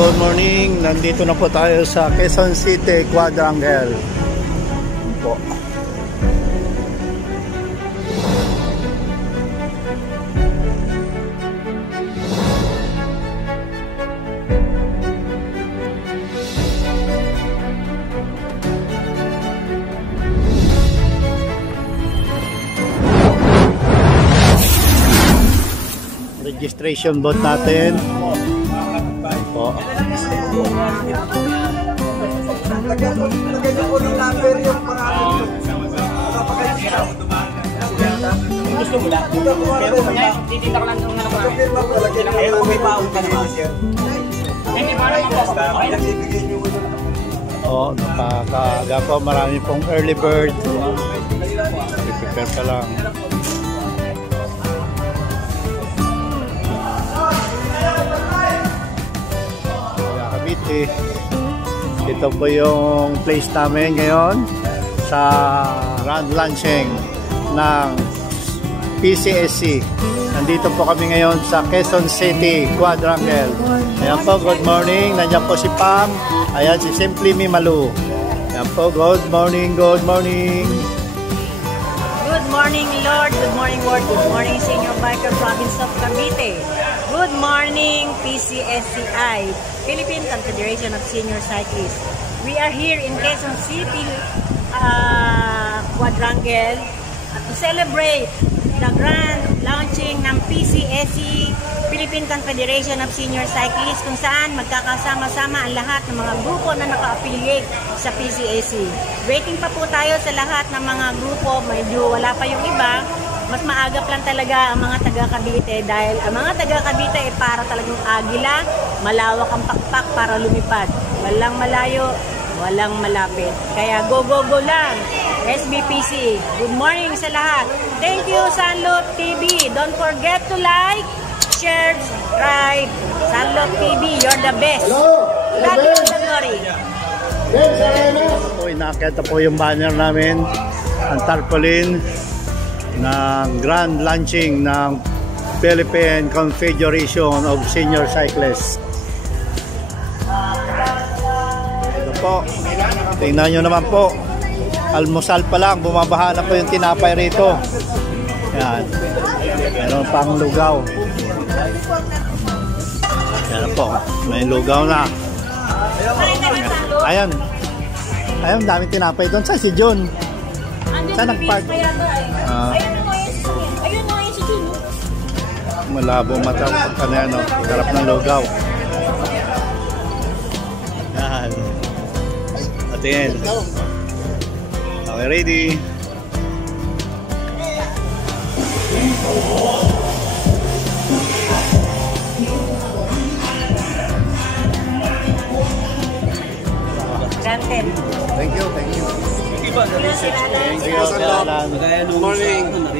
good morning. Nandito na po tayo sa Quezon City Quadrangle. Po. Registration booth natin. Po. Gusto mo lang? Dito ko lang nung ano pa. Ayun, may baon ka naman, sir. Hindi mo alam ako. Oo, napakaga po. Marami pong early bird. Prepare pa lang. Ito po yung place namin ngayon sa grand launching ng PCSC. Nandito po kami ngayon sa Quezon City Quadrangle. Ayan po, good morning. Nandiyan po si Pam. Ayan si Simply Me Malu. Ayan po, good morning, good morning. Good morning, Lord. Good morning, Lord. Good morning, Senior Biker Province of Cavite. Good morning, PCSCI, Philippine Confederation of Senior Cyclists. We are here in Quezon City Quadrangle to celebrate the grand launching ng PCSC, Philippine Confederation of Senior Cyclists, kung saan magkakasama-sama ang lahat ng mga grupo na naka-affiliate sa PCSC. Waiting pa po tayo sa lahat ng mga grupo, medyo wala pa yung iba. Mas maagap lang talaga ang mga taga-Cavite dahil ang mga taga-Cavite ay para talagang agila, malawak ang pakpak para lumipad. Walang malayo, walang malapit. Kaya go, go, go lang! SBPC, good morning sa lahat. Thank you, Sunloop TV. Don't forget to like, share, subscribe. Sunloop TV, you're the best. Love you, the glory. So, inakita po yung banner namin, ang tarpaulin ng grand launching ng Philippine Confederation of Senior Cyclists. Ito po, tingnan nyo naman po, almusal pa lang, bumabaha na po yung tinapay rito. Yan, meron pang lugaw. Yan po, may lugaw na. Ayan, ayun, daming tinapay doon. Saan si John? Saan nagpark? Ayun na yung si Jun. Malabo mata pagka na yan, harap ng lugaw. Yan. Atin. Okay, ready? Granted. Thank you, thank you. Thank you, Good morning.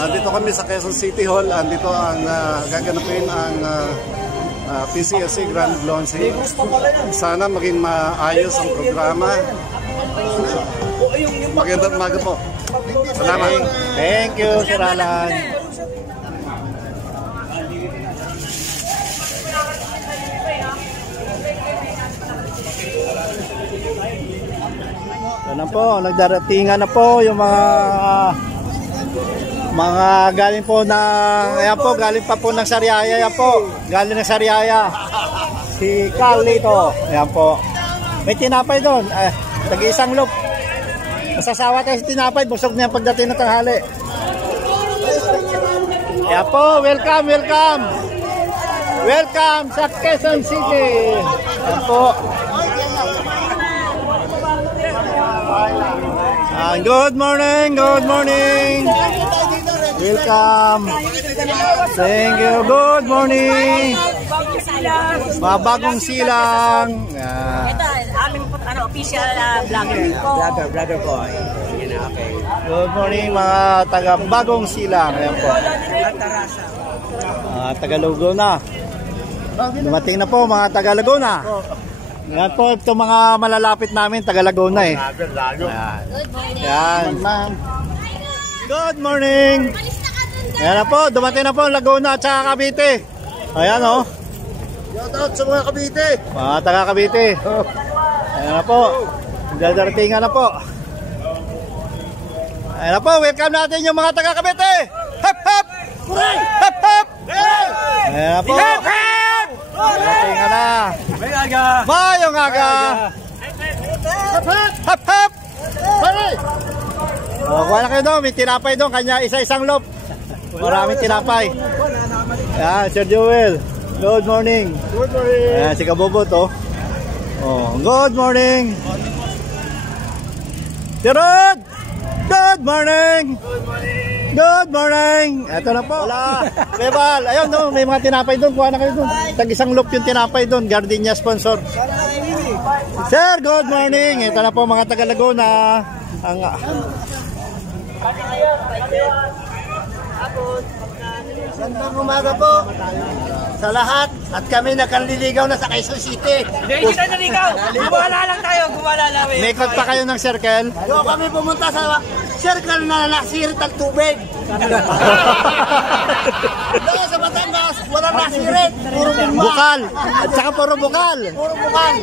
Dito kami sa Quezon City Hall. Andito ang gaganapin ang PCSC Grand Launching. Sana maging maayos ang programa. Magandang umaga po. Salamat. Thank you, Sir Alan. Ano po, nagdaratingan na po yung mga galing po ng, ayan po, galing pa po ng Sariaya, ayan po, galing ng Sariaya. Si Carlito, ayan po. May tinapay doon, tag-isang loop. Masasawa tayo sa tinapay, busog na yung pagdating ng tanghali. Ayan po, welcome, welcome. Welcome sa Quezon City. Ayan po. Good morning, good morning. Welcome. Thank you, good morning. Mga bagong silang. Ito, aming official vlogger. Vlogger ko. Okay. Good morning mga taga bagong silang. Ayan po. Taga Laguna. Dumating na po mga taga Laguna. Yan po, ito mga malalapit namin, taga Laguna eh. Yan. Good morning. Ayan na po, dumating na po Laguna at saka Cavite. Ayan o. Shout out sa mga Cavite. Mga taga Cavite. Ayan na po. Dadatingan na po. Ayan na po. Welcome natin yung mga taga Cavite. Hep hep. Hep hep. Ayan na po. Hep hep. Dadatingan na. Mayong aga. Hep hep. Hep hep. Kuha na kayo doon. May tinapay doon. Kanya isa-isang lop. Maraming tinapay. Ayan, Sir Joel. Good morning. Good morning. Ayan, si Kabobo to. Oh, good morning. Tirod! Good morning. Good morning. Good morning. Ito na po. Wala. Bebal. Ayun, no, may mga tinapay doon. Kuha na kayo doon. Tag-isang loop yung tinapay doon. Gardenia sponsor. Sir, good morning. Ito na po mga taga Laguna. Ang Gandang umaga po sa lahat at kami nakanliligaw na sa Quezon City. Hindi kita naligaw. Gumala lang tayo, gumala lang. May pa kayo ng circle. Doon kami pumunta sa circle na nasirit ang tubig. Doon sa Batangas, walang nasirit. Puro Bukal. At saka puro bukal. Puro bukal.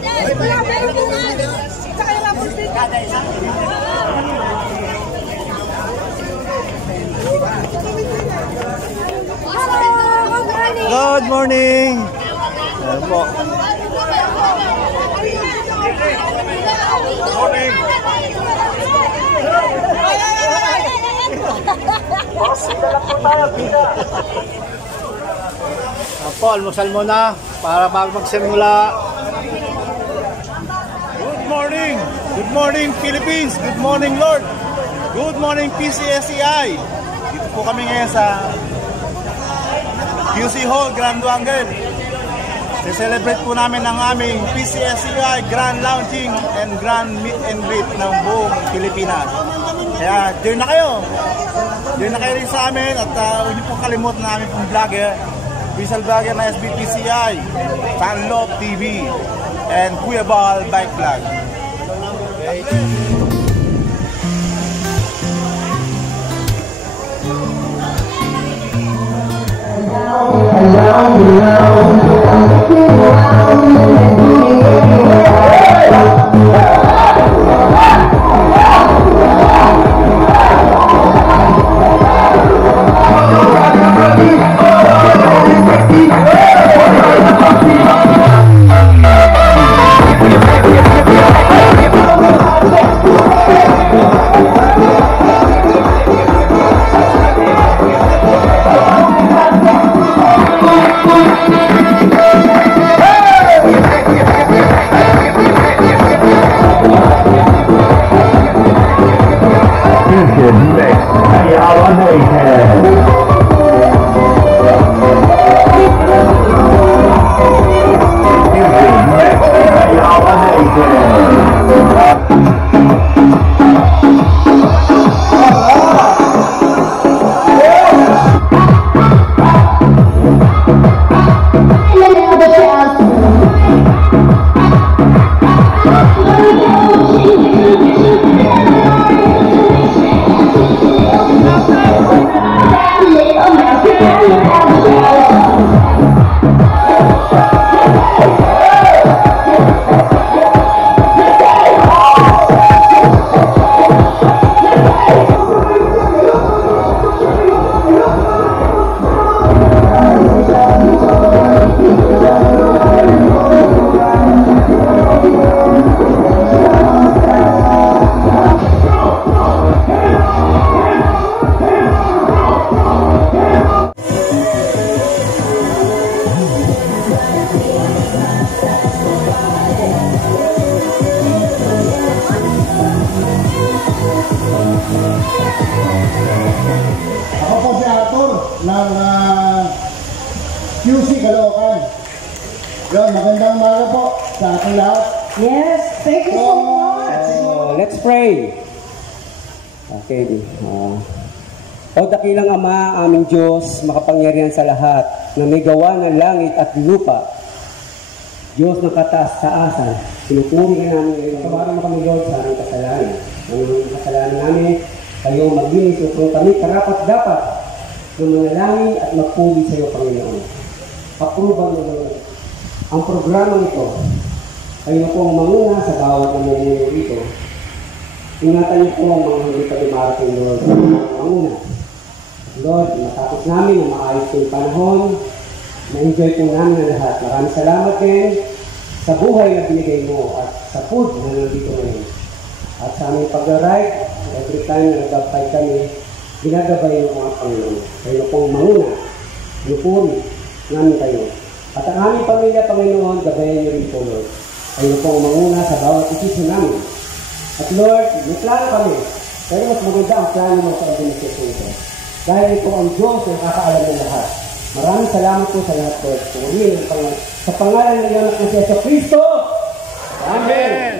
Good morning. Ayan po. Morning. Apo, almusal muna para bago magsimula. Good morning. Good morning, Philippines. Good morning, Lord. Good morning, PCSEI. Dito po kami ngayon sa QC Hall, Grand Duangan. I-celebrate po namin ang aming PCSEI Grand Launching and Grand Meet and Greet ng buong Pilipinas. Kaya, join na kayo. Join na kayo rin sa amin at huwag niyo pong kalimutan na aming pong vlogger, official vlogger na SBPCI, Fanlop TV, and Kuya Bal Bike Vlog. Okay. ng QC Caloocan. Yun, magandang umaga po sa ating lahat. Yes, thank you so much. Let's pray. Okay. O dakilang Ama, aming Diyos, makapangyarihan sa lahat, na may gawa ng langit at lupa. Diyos ng kataas-taasan, pinupuri ka namin ngayon. Kabaran mo kami, Lord, sa aming kasalanan. Ang kasalanan namin, kayo maglinis upang kami karapat-dapat ng mga langit at magpuli sa iyo, Panginoon. Approval mo, Lord. ang programang ito. Kayo na po ang manguna sa bawat namumuno dito. Ingatan niyo po ang mga hindi pa dumarating, Lord, sa manguna. Lord, matapos namin ang maayos yung panahon, na-enjoy po namin ang lahat. Maraming salamat din sa buhay na binigay mo at sa food na nandito ngayon. At sa aming pag-ride, every time na nag-fight kami, ginagabay niyo po ang Panginoon. Kayo pong manguna, lupuri namin kayo. At ang aming pamilya, Panginoon, gabayan niyo rin po, Lord. Kayo pong manguna sa bawat isisyo namin. At Lord, may plano kami. Pero mas maganda ang plano mo sa administrasyon ito. Dahil ito ang Diyos na nakakaalam ng lahat. Maraming salamat po sa lahat, Lord. Sa pangalan ng iyong anak na si Yesu Cristo. Amen.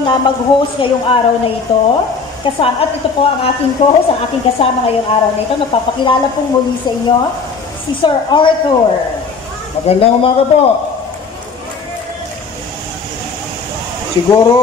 Na mag-host ngayong araw na ito. Kasama, at ito po ang aking co-host, ang aking kasama ngayong araw na ito. Napapakilala pong muli sa inyo, si Sir Arthur. Magandang umaga po. Siguro,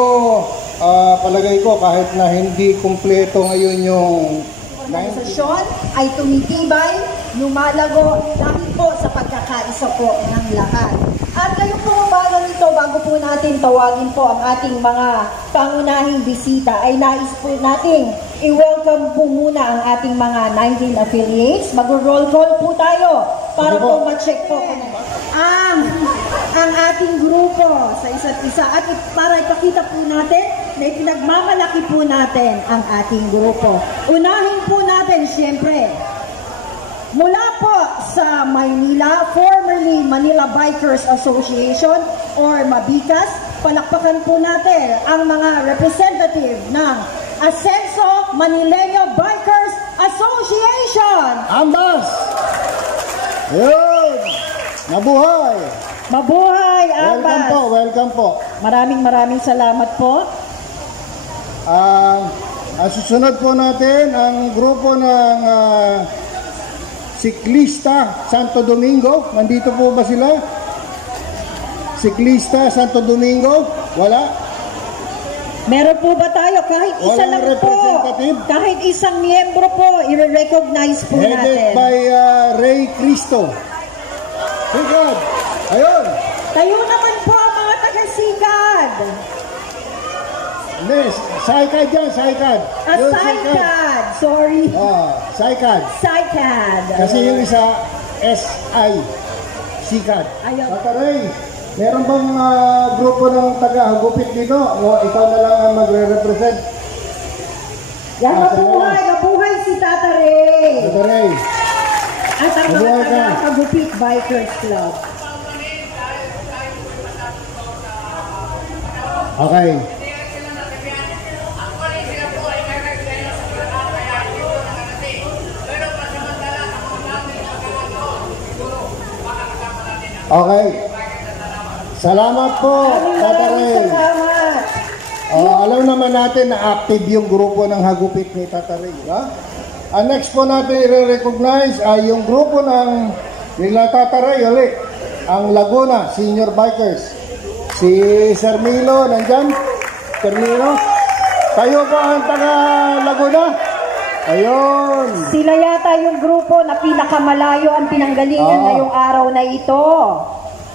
palagay ko, kahit na hindi kumpleto ngayon yung organisasyon ay tumitibay, lumalago, dahil po sa pagkakaisa po ng lahat. At ngayong umaga nito, bago po natin tawagin po ang ating mga pangunahing bisita, ay nais po natin i-welcome po muna ang ating mga 19 affiliates. Mag-roll call po tayo para po ma-check po ang ating grupo sa isa't isa. At para ipakita po natin na pinagmamalaki po natin ang ating grupo. Unahin po natin, siyempre, mula po sa Maynila, formerly Manila Bikers Association or Mabikas, palakpakan po natin ang mga representative ng Ascenso Manileño Bikers Association. Ambas! Yun! Mabuhay! Mabuhay, Ambas! Welcome po, welcome po. Maraming salamat po. Ang susunod po natin, ang grupo ng Siklista Santo Domingo. Nandito po ba sila? Siklista Santo Domingo? Wala? Meron po ba tayo? Kahit isa Walang lang po. representative? Kahit isang miyembro po, i-recognize po Headed natin. by Ray Cristo. Sigad! Ayun! Tayo naman po ang mga taga-Sigad. Yes, Saikad yan, Saikad. Yun, Saikad. Sorry. Saikad. Saikad. Kasi yung isa, S-I. Sikad. Ayun. Tataray, meron bang grupo ng taga-hagupit dito? O ikaw na lang ang magre-represent? Yan, mabuhay si Tata Ray. Tataray. At ang mga taga-hagupit Bikers Club. Okay. Okay. Salamat po, Tata Ray. Salamat. Alam naman natin na active yung grupo ng hagupit ni Tata Ray. Ang next po natin i-recognize ay yung grupo ng nila Tata Ray ulit. Ang Laguna Senior Bikers. Si Sir Milo, nandyan? Sir Milo? Tayo ba ang taga Laguna? Ayun. Sila yata yung grupo na pinakamalayo ang pinanggalingan ngayong araw na ito.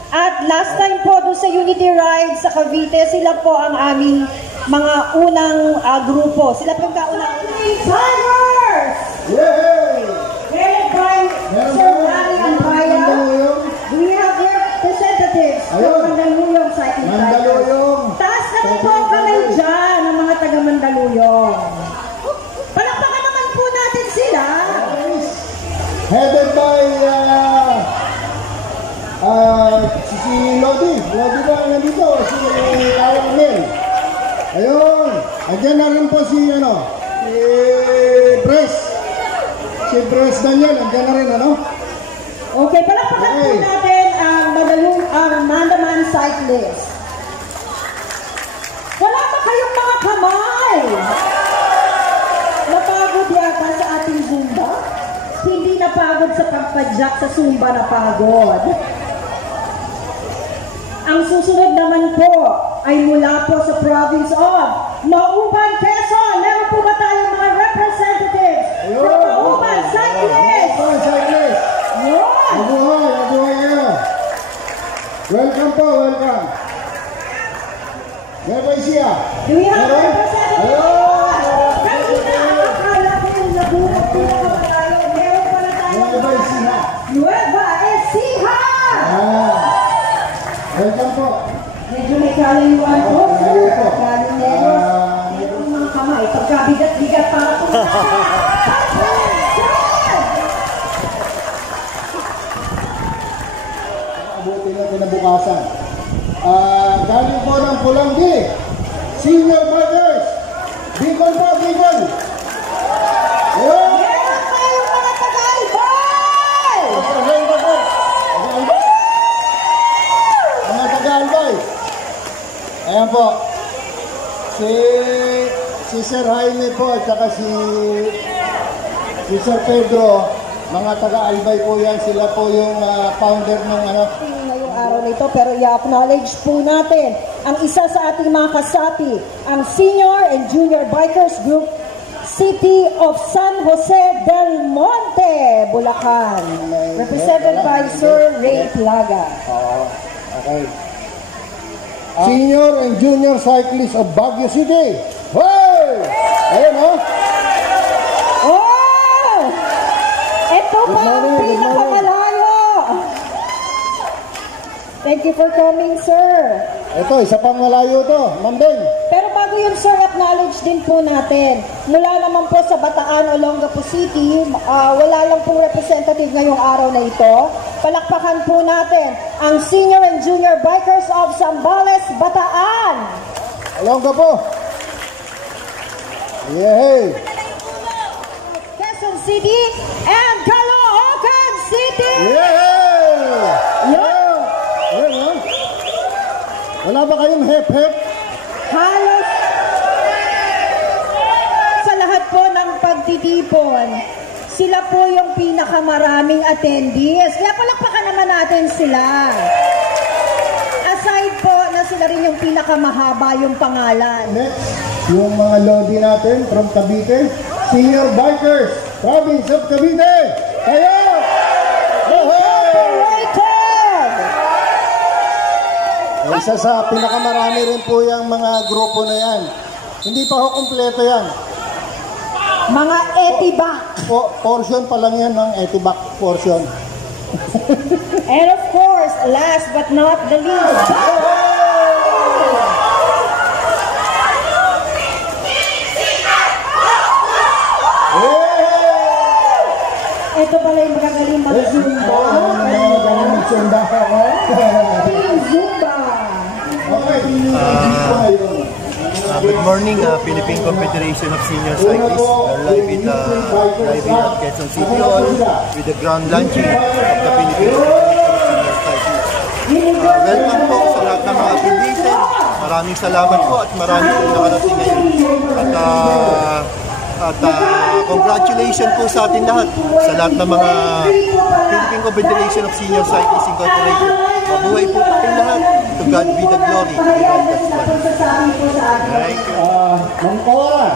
At last time po doon sa Unity Ride sa Cavite, sila po ang aming mga unang grupo. Sila po yung kaunang Tigers! Yay! Headed by Sir Rally Ampaya. Do we have here Ayun. Mandaluyong Cycling Bikers. Mandaluyong. Taas naman po ang kamay dyan ng mga taga Mandaluyong. Palakpakan naman po natin sila. Headed by si Lodi. Lodi ba nandito? Si Amel. Ayun. Andiyan na rin po si Bres. Si Bres Daniel. Andiyan na rin, Okay, palakpakan po natin ang Mandaman Cyclist. Wala ba kayong mga kamay? Napagod yata sa ating Zumba? Hindi napagod sa pagpadyak sa Zumba, napagod. Ang susunod naman po ay mula po sa province of Mauban, Quezon. Meron po ba tayong mga representatives from Mauban Cyclist? Mauban Cyclist. Mabuhay kayo. Welcome po, welcome. Meron ba siya? Do we have a representative? Kanina, akala ko yung nabuhat po na tayo. Meron pala tayo. Nueva Ecija. Nueva Ecija! Welcome po. Medyo may kalayuan po. Malayo po. Galing Negros. Meron mga kamay. Pagkabigat-bigat para po sa abuti na kinabukasan. Galing po ng Pulanggi. Senior Bikers. Bicol po, Bicol. Ayun. meron tayong mga taga-Albay! Mga taga-Albay. Ayan po. Si Sir Jaime po at saka si Sir Pedro, mga taga-Albay po yan. Sila po yung founder ng Ngayong araw na ito, pero i-acknowledge po natin ang isa sa ating mga kasapi, ang Senior and Junior Bikers Group, City of San Jose del Monte, Bulacan. Represented by Sir Ray Plaga. Okay. Senior and Junior Cyclists of Baguio City. Hey! Ayun, Oh! Ito pa ang pinakamalayo! Thank you for coming, sir. Ito, isa pang malayo to. Mambeng. Pero bago yun, sir, acknowledge din po natin. Mula naman po sa Bataan, Olongapo City, wala lang pong representative ngayong araw na ito. Palakpakan po natin ang Senior and Junior Bikers of Zambales, Bataan. Olongapo. Yay! Quezon City and Caloocan City. Yay! Ayun, wala ba kayong hep-hep? Halos sa lahat po ng pagtitipon, sila po yung pinakamaraming attendees. Kaya palakpakan naman natin sila. Aside po na sila rin yung pinakamahaba yung pangalan. Next, yung mga lodi natin from Cavite, Senior Bikers, Province of Cavite. Kayo! Isa sa pinakamarami rin po yung mga grupo na yan. Hindi pa ho kumpleto yan. Mga etibac. Portion pa lang yan ng etibac portion. And of course, last but not the least, ito pala yung magagaling mag-zumba. Magaling mag-zumba. Team Zumba. Good morning, Philippine Confederation of Senior Cyclists. Live in Quezon City Hall with the ground launching of the Philippine Confederation of Senior Cyclists. Welcome po sa lahat ng mga affiliated. Maraming salamat po at maraming po nakarating ngayon. At congratulations po sa atin lahat, sa lahat ng mga Philippine Confederation of Senior Cyclists Incorporated. Mabuhay po tayong lahat. To God be the glory. Thank you. Ma'am Cora,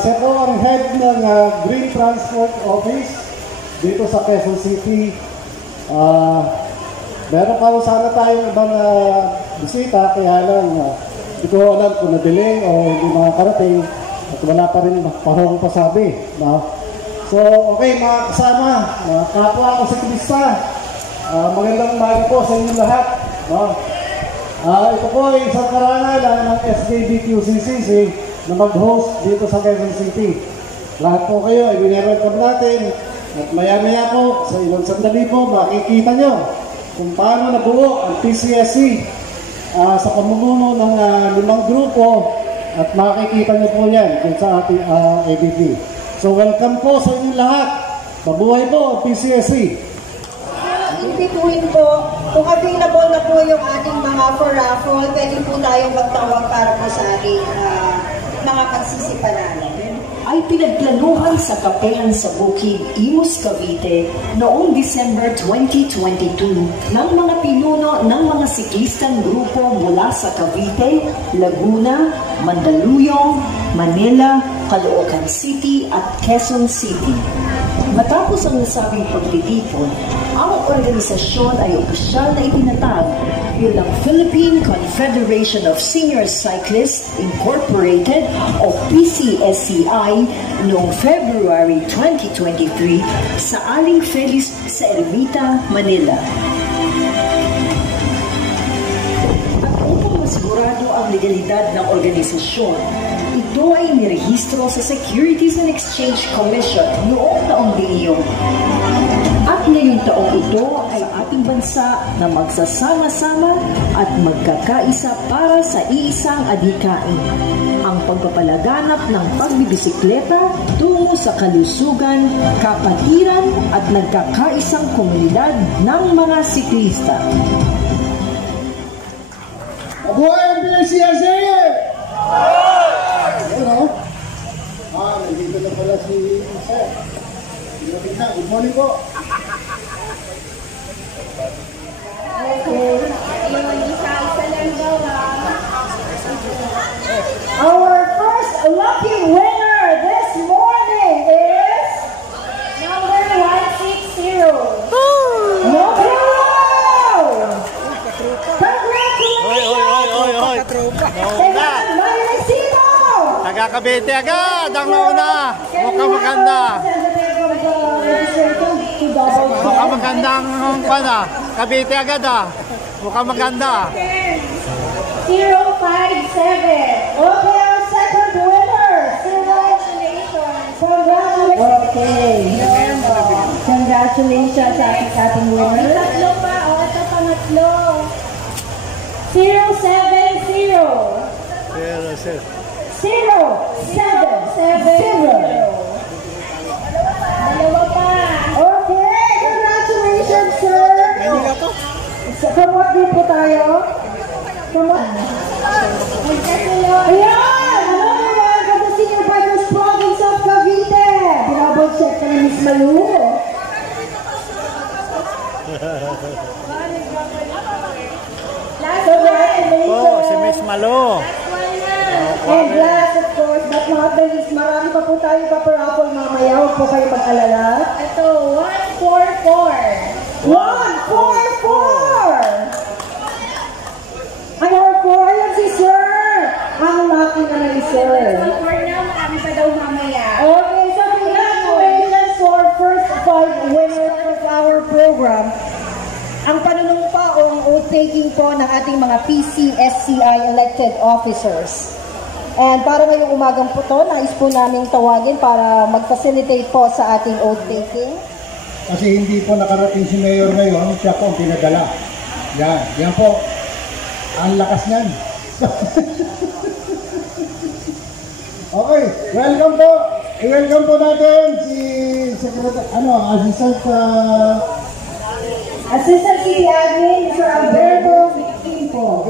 siya po ang head ng Green Transport Office dito sa Quezon City. Meron pa sana tayong ibang bisita, kaya lang hindi ko alam kung na-delay o hindi makakarating. At wala pa rin pahong pasabi. No? So, okay, mga kasama, mga kapwa ko sa Krista, Magandang umaga po sa inyo lahat. No? Ito po ay isang karangalan ng SKBQCCC na mag-host dito sa Quezon City. Lahat po kayo ay winelcome natin at maya-maya po sa ilang sandali po makikita nyo kung paano nabuo ang PCSC sa pamumuno ng 5 grupo at makikita nyo po yan kung sa ating ABP. So welcome po sa inyo lahat. Mabuhay po ang PCSC. Imbituin po, kung available na po yung ating mga for raffle, pwede po tayong magtawag para po sa ating mga pagsisipanalo. Ay pinagplanuhan sa Kapelan sa Bukid, Imus, Cavite noong December 2022 ng mga pinuno ng mga siklistang grupo mula sa Cavite, Laguna, Mandaluyong, Manila, Caloocan City at Quezon City. Matapos ang nasabing pagtitipon, ang organisasyon ay opisyal na itinatag bilang Philippine Confederation of Senior Cyclists Incorporated o PCSCI noong February 2023 sa Aling Feliz sa Ermita, Manila. At upang masigurado ang legalidad ng organisasyon, ito ay nirehistro sa Securities and Exchange Commission noong taong diniyon. At ngayong taong ito ay ating bansa na magsasama-sama at magkakaisa para sa iisang adhikain, ang pagpapalaganap ng pagbibisikleta tungo sa kalusugan, kapatiran at nagkakaisang komunidad ng mga siklista. Mabuhay ang PCSC! Nandito na pala si Sir. Good morning po. Our first lucky winner this morning is number 160. Taga Cavite agad ang nauna. Mukhang maganda. Mukhang magandang pana. Cavite agad Mukhang maganda. 057. Okay, our second winner. Congratulations. Okay. Congratulations sa ating winner. Tatlo pa. Ito pangatlo. 070. 070. Dalawa pa. Okay, congratulations, sir. From what group po tayo? From what? Ayan! Another one from the Senior Bikers Province of Cavite. Binabot check ka na Miss Malu. Oh, si Miss Malo. And last, of course, but not the least, marami pa po tayo paparaffle mamaya. Huwag po kayo mag-alala. Ito, 144. 144! Ano po? Ayan si Sir! Ang lucky na ni Sir. Marami pa daw mamaya. Okay, so congratulations to our first 5 winners of our program. Ang panunumpa o ang oath-taking po ng ating mga PCSCI elected officers. And para ngayong umagang po ito, nais po namin tawagin para mag-facilitate po sa ating oath-taking. Kasi hindi po nakarating si Mayor ngayon, siya po ang pinadala. Yan po. Ang lakas niyan. Okay, welcome po. I-welcome po natin si Assistant City Admin, Mr. Alberto Quimpo.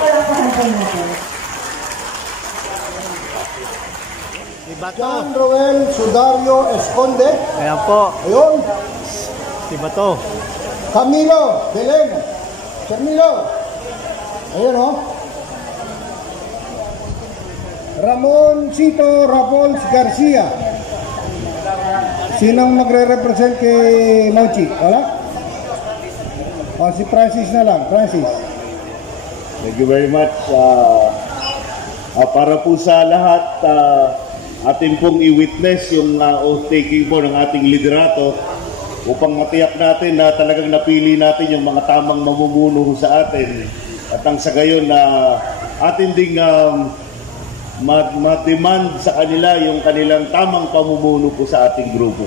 Palakpakan po natin. Iba to. John Roel Sudario Esconde. Ayan po. Ayun. Iba to. Camilo Belen. Camilo. Ayun o. Ramon Cito Rapols Garcia. Sinong magre-represent kay Mochi? Wala? O, si Francis na lang. Francis. Thank you very much. Para po sa lahat, atin pong i-witness yung oath-taking po ng ating liderato. upang matiyak natin na talagang napili natin yung mga tamang mamumuno sa atin at ang sa gayon na atin ding ma-demand sa kanila yung kanilang tamang pamumuno po sa ating grupo.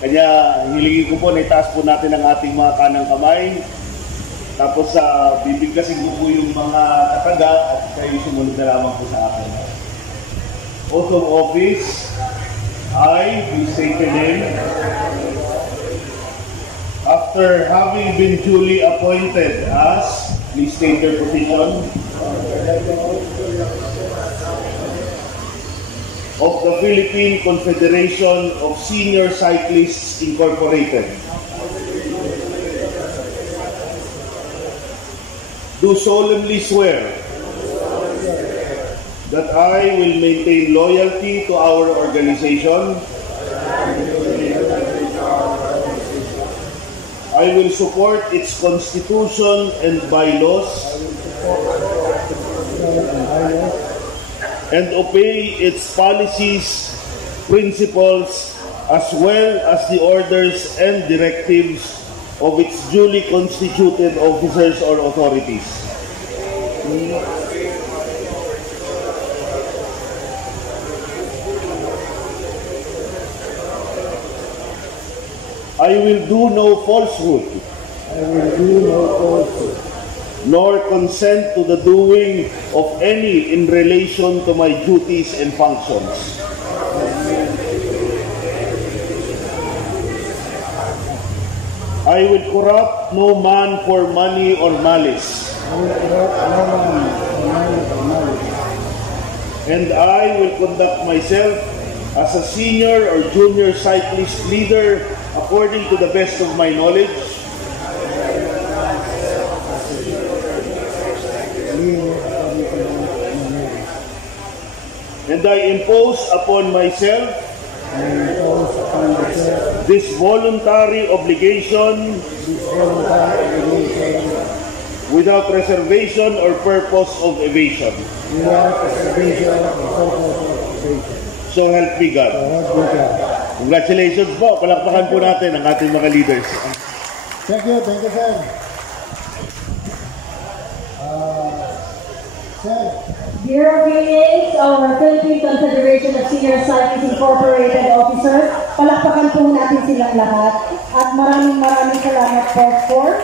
Kaya hilingin ko po na itaas po natin ang ating mga kanang kamay, tapos bibigkasin ko po yung mga kataga at kayo sumunod na lamang po sa akin. Oath of office. I, who state your name, after having been duly appointed as, please state your position, of the Philippine Confederation of Senior Cyclists Incorporated, do solemnly swear that I will maintain loyalty to our organization. I will support its constitution and bylaws and obey its policies, principles, as well as the orders and directives of its duly constituted officers or authorities. I will do no falsehood. Nor consent to the doing of any in relation to my duties and functions. I will corrupt no man for money or malice. And I will conduct myself as a senior or junior cyclist leader according to the best of my knowledge, and I impose upon myself this voluntary obligation without reservation or purpose of evasion. So help me God. Congratulations po. Palakpakan po natin ang ating mga leaders. Thank you, sir. Sir. Dear affiliates, our Philippine Confederation of Senior Cyclists Incorporated officers, palakpakan po natin silang lahat. At maraming salamat po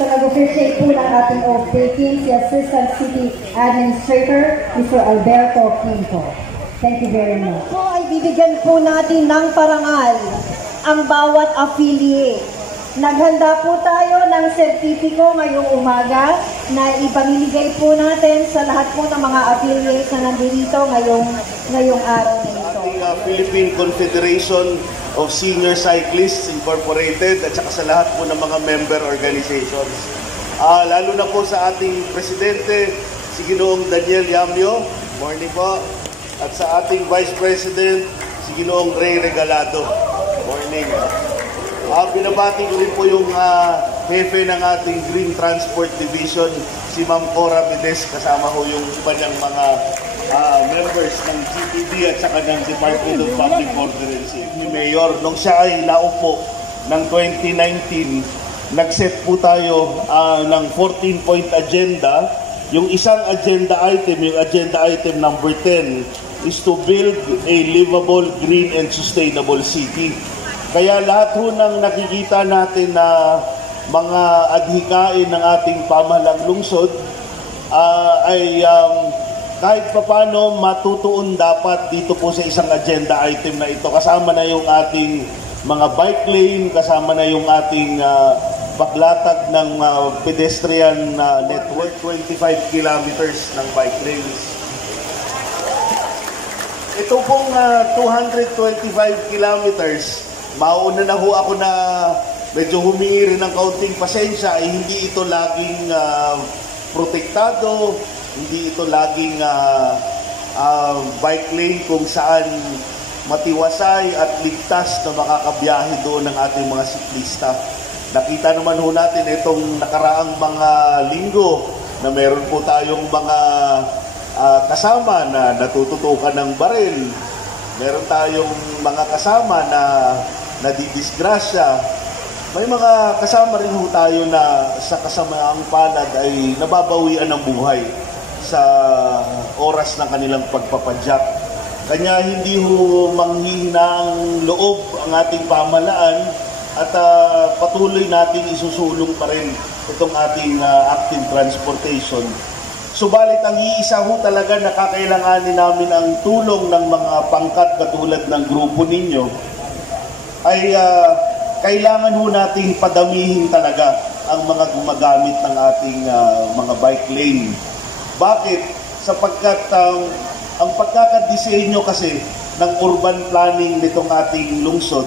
sa nag-officiate po ng ating oath-taking, si Assistant City Administrator, Mr. Alberto Quinto. Thank you very much. Po ay bibigyan po natin ng parangal ang bawat affiliate. Naghanda po tayo ng sertipiko ngayong umaga na ipamimigay po natin sa lahat po ng mga affiliates na nandito ngayong araw na ito. Ating Philippine Confederation of Senior Cyclists Incorporated at saka sa lahat po ng mga member organizations. Lalo na po sa ating Presidente, si Ginoong Daniel Yamio. Morning po. At sa ating Vice President, si Ginoong Ray Regalado. Morning. Binabati ko rin po yung hepe ng ating Green Transport Division, si Ma'am Cora Medes, kasama ko yung iba niyang mga members ng GPD at saka ng Department of Public Order and Safety. Mayor, nung siya ay naupo ng 2019, nag-set po tayo ng 14-point agenda. Yung isang agenda item, yung agenda item number 10, is to build a livable, green, and sustainable city. Kaya lahat ho ng nakikita natin na mga adhikain ng ating pamahalang lungsod ay kahit papano matutuon dapat dito po sa isang agenda item na ito. Kasama na yung ating mga bike lane, kasama na yung ating paglatag ng pedestrian network, 25 kilometers ng bike lanes. Ito pong 225 kilometers, mauna na ho ako na medyo humingi rin ng kaunting pasensya, ay hindi ito laging protektado, hindi ito laging bike lane kung saan matiwasay at ligtas na makakabiyahe doon ng ating mga siklista. Nakita naman ho natin itong nakaraang mga linggo na meron po tayong mga kasama na natututukan ng baril. Meron tayong mga kasama na nadidisgrasya. may mga kasama rin ho tayo na sa kasamaang palad ay nababawian ng buhay sa oras ng kanilang pagpapadyak. Kanya hindi ho manghihina ang loob ang ating pamahalaan at patuloy natin isusulong pa rin itong ating active transportation. Subalit ang iisa ho talaga na kakailanganin namin ang tulong ng mga pangkat katulad ng grupo ninyo ay kailangan ho nating padamihin talaga ang mga gumagamit ng ating mga bike lane. Bakit? Sapagkat ang pagkakadisenyo kasi ng urban planning nitong ating lungsod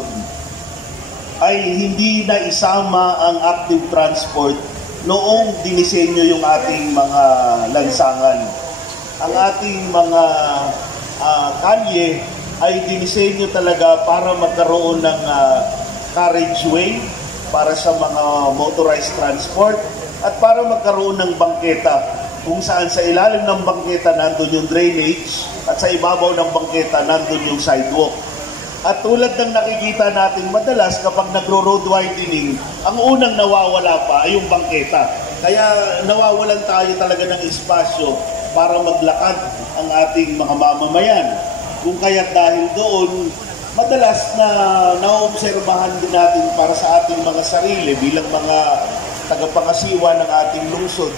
ay hindi na isama ang active transport noong dinisenyo yung ating mga lansangan. Ang ating mga kalye ay dinisenyo talaga para magkaroon ng carriageway para sa mga motorized transport at para magkaroon ng bangketa kung saan sa ilalim ng bangketa nandun yung drainage at sa ibabaw ng bangketa nandun yung sidewalk. At tulad ng nakikita natin madalas kapag nagro-road widening, ang unang nawawala pa ay yung bangketa. Kaya nawawalan tayo talaga ng espasyo para maglakad ang ating mga mamamayan. Kung kaya't dahil doon, madalas na naobserbahan din natin para sa ating mga sarili bilang mga tagapangasiwa ng ating lungsod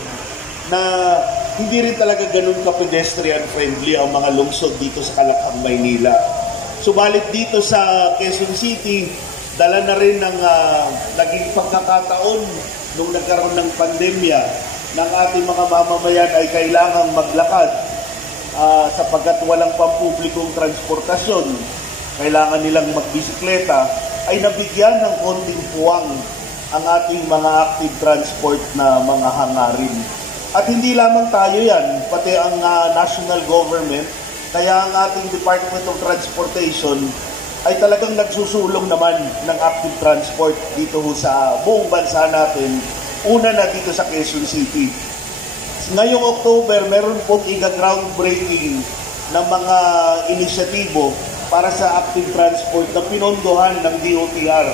na hindi rin talaga ganun ka-pedestrian friendly ang mga lungsod dito sa Kalakhang, Maynila. Subalit dito sa Quezon City, dala na rin ng naging pagkakataon nung nagkaroon ng pandemya ng ating mga mamamayan ay kailangang maglakad sapagkat walang pampublikong transportasyon. Kailangan nilang magbisikleta, ay nabigyan ng konting puwang ang ating mga active transport na mga hangarin. At hindi lamang tayo yan, pati ang national government, kaya ang ating Department of Transportation ay talagang nagsusulong naman ng active transport dito sa buong bansa natin, una na dito sa Quezon City. Ngayong October, meron pong groundbreaking ng mga inisyatibo para sa active transport na pinondohan ng DOTR.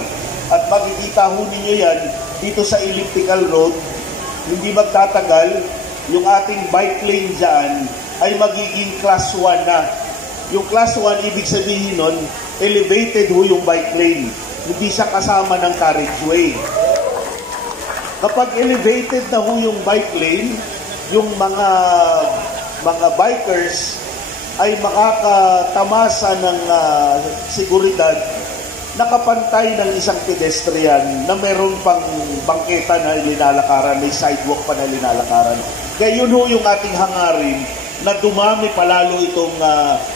At makikita ho ninyo yan dito sa elliptical road, hindi magtatagal, yung ating bike lane dyan ay magiging class 1 na. Yung class 1, ibig sabihin nun, elevated ho yung bike lane. Hindi siya kasama ng carriageway. Kapag elevated na ho yung bike lane, yung mga bikers ay makakatamasa ng seguridad, nakapantay ng isang pedestrian na meron pang bangketa na linalakaran, may sidewalk pa na linalakaran. Kaya yun ho yung ating hangarin na dumami palalo itong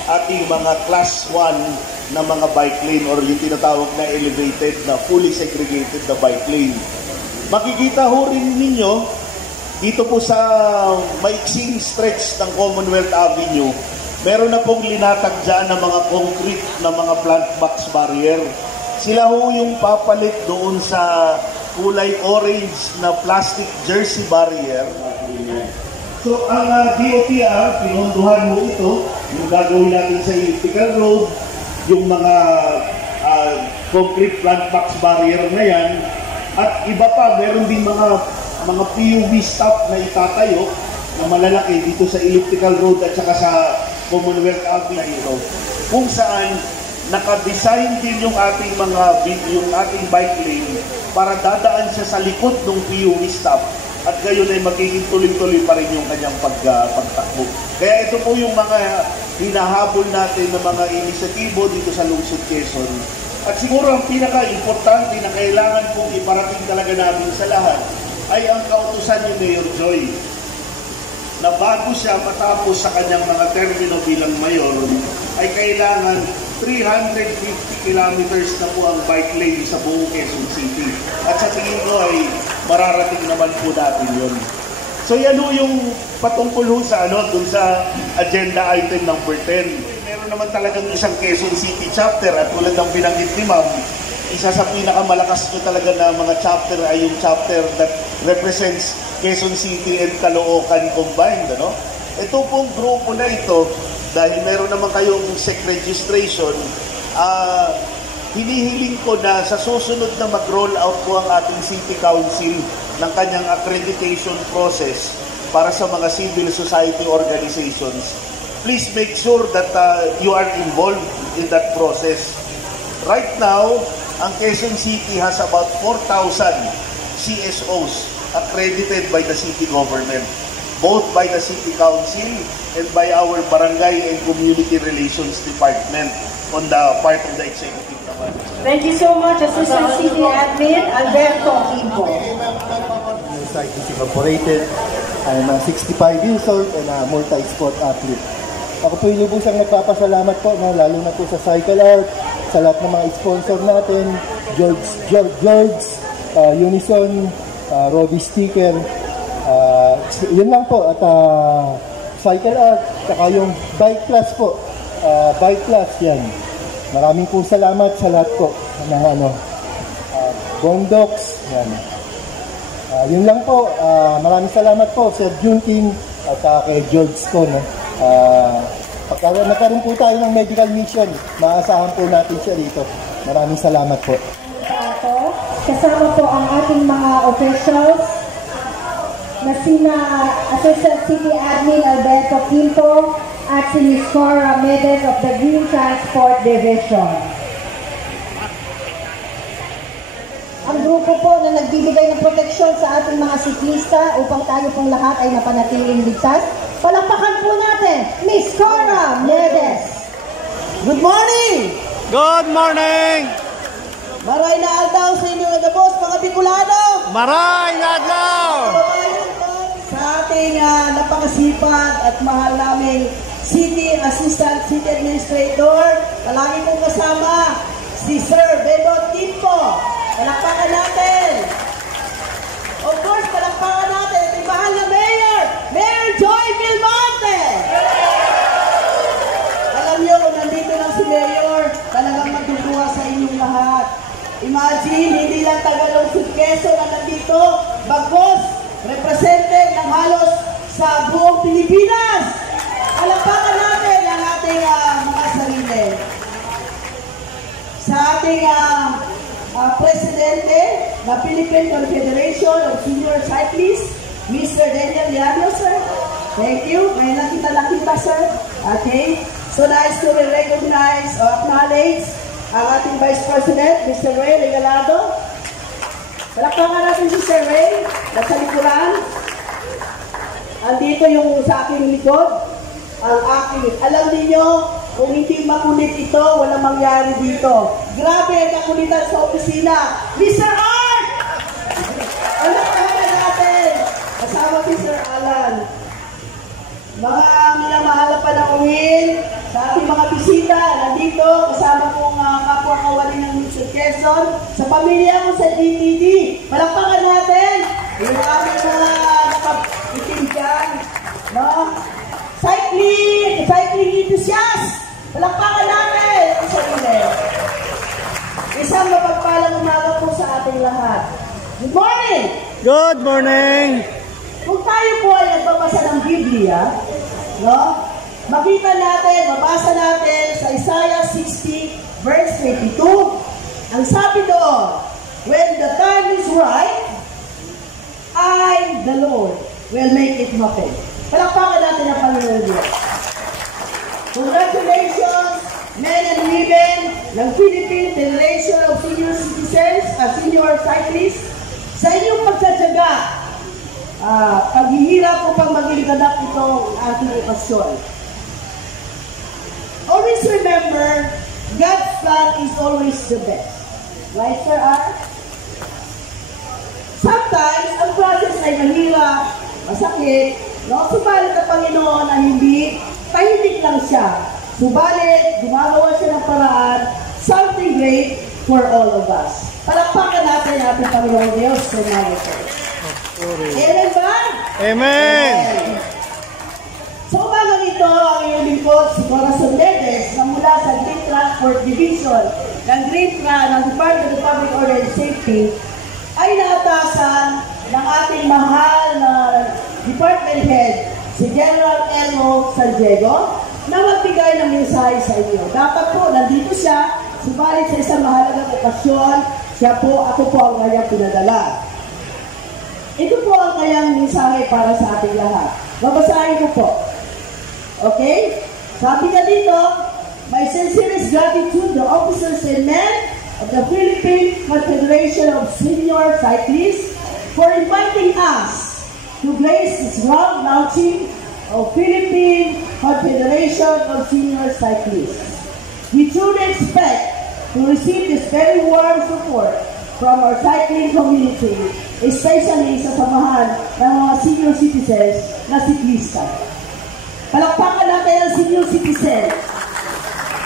ating mga class 1 na mga bike lane or yung tinatawag na elevated na fully segregated na bike lane. Makikita ho rin ninyo dito po sa maiksing stretch ng Commonwealth Avenue, meron na pong linatag dyan ng mga concrete na mga plant box barrier. Sila ho yung papalit doon sa kulay orange na plastic jersey barrier. So ang DOTR, pinondohan mo ito, yung gagawin natin sa elliptical road, yung mga concrete plant box barrier na yan, at iba pa, meron din mga PUV stop na itatayo na malalaki dito sa elliptical road at saka sa Commonwealth Avenue, kung saan naka-design din yung ating bike lane para dadaan siya sa likod ng PUV stop at gayon ay magiging tuloy-tuloy pa rin yung kanyang pagtakbo. Kaya ito po yung mga hinahabol natin na mga inisyatibo dito sa Lungsod Quezon. At siguro ang pinaka-importante na kailangan pong iparating talaga namin sa lahat ay ang kautusan ni Mayor Joy na bago siya matapos sa kanyang mga termino bilang mayor ay kailangan 350 kilometers na po ang bike lane sa buong Quezon City. At sa tingin ko ay mararating naman po natin yun. So yan ho yung patungkol ho sa dun sa agenda item number 10. Meron naman talagang isang Quezon City chapter at tulad ng binanggit ni Ma'am, isa sa pinakamalakas nyo talaga na mga chapter ay yung chapter that represents Quezon City and Caloocan combined. Ito pong grupo na ito, dahil meron naman kayong SEC registration, hinihiling ko na sa susunod na mag-roll out po ang ating City Council ng kanyang accreditation process para sa mga civil society organizations. Please make sure that you are involved in that process. Right now, ang Quezon City has about 4,000 CSOs accredited by the city government, both by the City Council and by our Barangay and Community Relations Department on the part of the executive naman. Thank you so much, Assistant City Admin Alberto Quimpo. Cyclist Incorporated. I'm 65 years old and a multi-sport athlete. Ako po yung lubusang nagpapasalamat po, no, lalo na po sa Cycle Art, sa lahat ng mga sponsor natin, George, Unison, Robbie Sticker, yun lang po, at Cycle Art, saka yung Bike Plus po, Bike Plus, yan. Maraming po salamat sa lahat po ng Bondox, yan. Yun lang po, maraming salamat po sa June team at kay George ko, no. Pagka nagkaroon po tayo ng medical mission, maasahan po natin siya dito. Maraming salamat po. Kasama po ang ating mga officials na sina Assistant City Admin Alberto Quimpo at si Ms. Cora Medes of the Green Transport Division. Ang grupo po na nagbibigay ng proteksyon sa ating mga siklista upang tayo pong lahat ay napanatiling ligtas. Palakpakan po natin, Ms. Cora Medes. Good morning! Good morning! Maray na aldaw sa inyo mga boss, mga Bicolano! Maray na aldaw! Sa ating napakasipag at mahal naming City Assistant City Administrator, palagi kong kasama si Sir Benot Quimpo. Palakpakan natin! Of course, palakpakan natin at yung mahal na Mayor, Mayor Joy Vilmonte! Alam niyo, kung nandito lang si Mayor, talagang magduduwa sa inyong lahat. Imagine, hindi lang Tagalog Quezon na nandito, bagos, represented ng halos sa buong Pilipinas. Palakpakan natin ang ating mga sarili. Sa ating Presidente ng Philippine Confederation of Senior Cyclists, Mr. Daniel Llanos, sir. Thank you. May nakita, sir. Okay. So nice to recognize or acknowledge ang ating Vice President, Mr. Ray Regalado. Palakpakan natin si Sir Ray, nasa likuran. Andito yung sa aking likod, ang aking. Alam niyo, kung hindi makulit ito, walang mangyari dito. Grabe, kakulitan sa opisina. Mr. Art! Palakpakan natin. Kasama si Sir Alan. Mga minamahal pa ng uwin, sa ating mga bisita, nandito, kasama kong kapwa kawali ng Mr. Quezon, sa pamilya ko sa DTD. Palakpakan natin. Yung aming mga nakapitin dyan. No? Cycling enthusiast. Palakpakan natin. Isang mapagpalang umaga po sa ating lahat. Good morning! Good morning! Kung tayo po ay nagbabasa ng Biblia, no? Makita natin, mabasa natin sa Isaiah 60 verse 22, ang sabi doon, when the time is right, I, the Lord, will make it happen. Palakpakan natin ang Panginoon Diyos. Congratulations, men and women ng Philippine Federation of Senior Citizens at Senior Cyclists sa inyong pagtsatsaga. Paghihirap upang maging ganap itong ating okasyon. Always remember, God's plan is always the best. Right, Sir Art? Sometimes, ang process ay mahirap, masakit, no? Subalit ang Panginoon na hindi, tahimik lang siya. Subalit, gumagawa siya ng paraan, something great for all of us. Palakpakan natin ating Panginoon Diyos sa mga ito. Amen ba? Amen! Sa umaga nito, ang iyong lingkod, si Corazon Medes, na mula sa Green Transport Division ng Department of Public Order and Safety, ay naatasan ng ating mahal na Department Head, si General Elmo San Diego, na magbigay ng mensahe sa inyo. Dapat po, nandito siya, Subalit sa isang mahalagang okasyon, ako po ang kanyang pinadala. Ito po ang kanyang mensahe para sa ating lahat. Babasahin ko po. Okay? Sabi ka dito, my sincerest gratitude to the officers and men of the Philippine Confederation of Senior Cyclists for inviting us to grace this grand launching of Philippine Confederation of Senior Cyclists. We truly expect to receive this very warm support from our cycling community, especially sa samahan ng mga senior citizens na siklista. Palakpakan natin ang senior citizen.